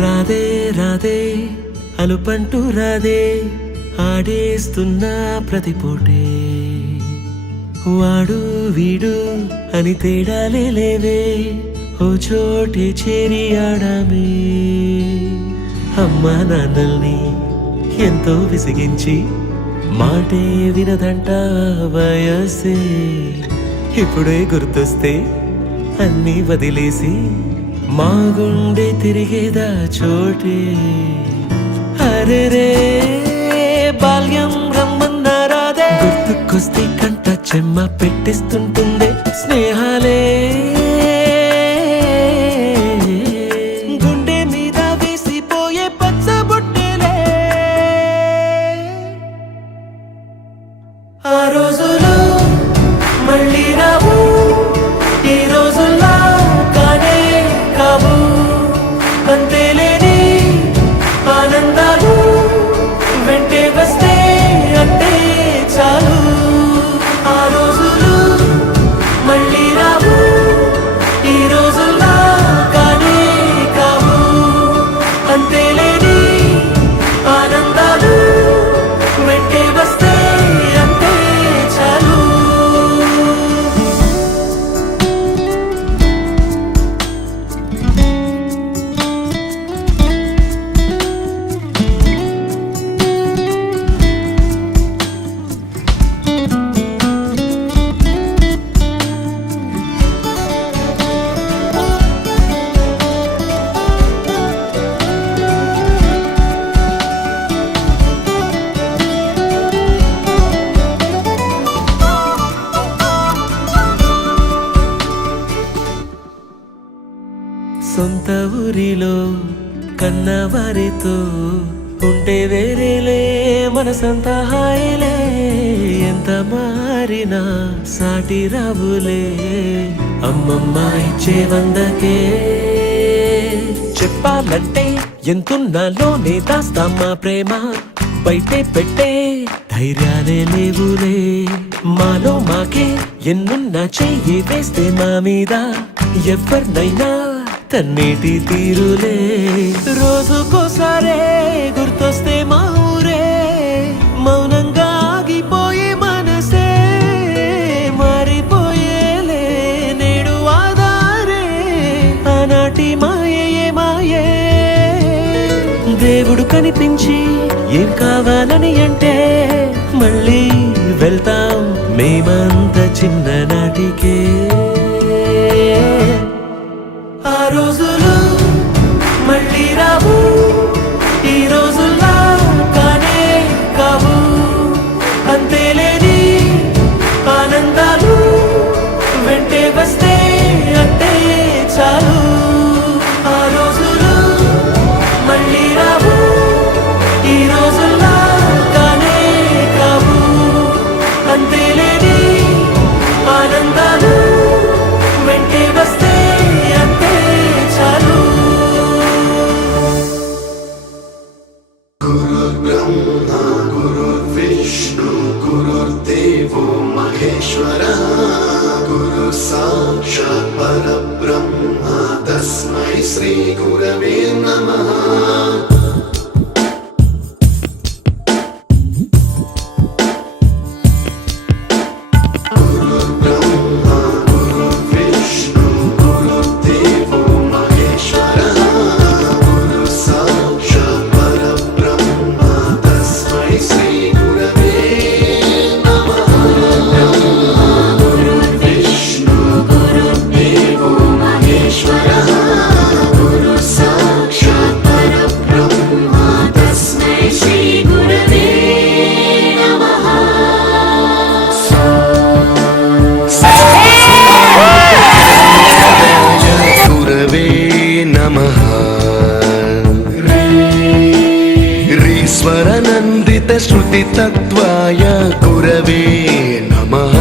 రాధే రాధే అలుపంటూ రాధే ఆడేస్తున్నా ప్రతిపూటే వాడు వీడు అని తేడాలే లేవే ఓ చోటే చేరి ఆడామే అమ్మా నాన్నల్ని ఎంతో విసిగించి మాటే వినదంట వయసే ఇప్పుడే గుర్తొస్తే అన్నీ వదిలేసి మా గుండె తిరిగేదా చోటే అరే రే బాల్యం రమ్మన్నారాదే గుర్తుకొస్తే కంట చెమ్మ పెట్టిస్తుంటుందే స్నేహాలే గుండె మీద వేసిపోయే పచ్చబొట్టేలే ఆ రోజులు మళ్ళీ రావు ఈ రోజుల్లో కానే కావు అంతేలేని ఆనందాలు వెంటే వస్తే అంటే చాలు ఆ రోజులు మళ్ళీ రావు ఈ రోజుల్లో కానే కావు అంతేలేని ఆనందాలు వెంటే వస్తే అంటే చాలు సొంత ఊరిలో కన్నవారితో ఉంటే వేరేలే మనసంతా హాయిలే ఎంత మారినా సాటి రావులే అమ్మమ్మ ఇచ్చే వందకే చెప్పాలంటే ఎంతున్నాలోనే దాస్తామా ప్రేమ బయటే పెట్టే ధైర్యాలే లేవులే మాలో మాకే ఎన్నున్నా చెయ్యి వేస్తే మా మీద ఎవరినైనా తన్నేటి తీరులే రోజుకోసారే గుర్తొస్తే మా ఊరే మౌనంగా ఆగిపోయే మనసే మారిపోయేలే నేడు ఆధారే ఆనాటి మాయే మాయే దేవుడు కనిపించి ఏం కావాలని అంటే మళ్ళీ వెళ్తాం మేమంత చిన్ననాటికే ఆ రోజులు మళ్ళీ రావు ఈ రోజుల్లో కానే కావు అంతేలేని ఆనందాలు వెంటే వస్తే అంటే చాలు ఆ రోజులు మళ్ళీ రావు ఈ రోజుల్లో కానే కావు అంతేలేని ఆనందాలు వెంటే వస్తే అంటే చాలు गुरुर्ब्रह्मा गुरुर्विष्णु गुरुर्देवो महेश्वरः गुरुः साक्षात् परब्रह्मा तस्मै श्री गुरवे नमः Guru Sa स्थितितत्त्वाय गुरवे नमः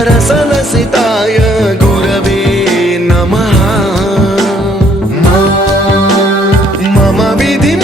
गमगधीभावरसलसिताय गुरवे नमः मम विधि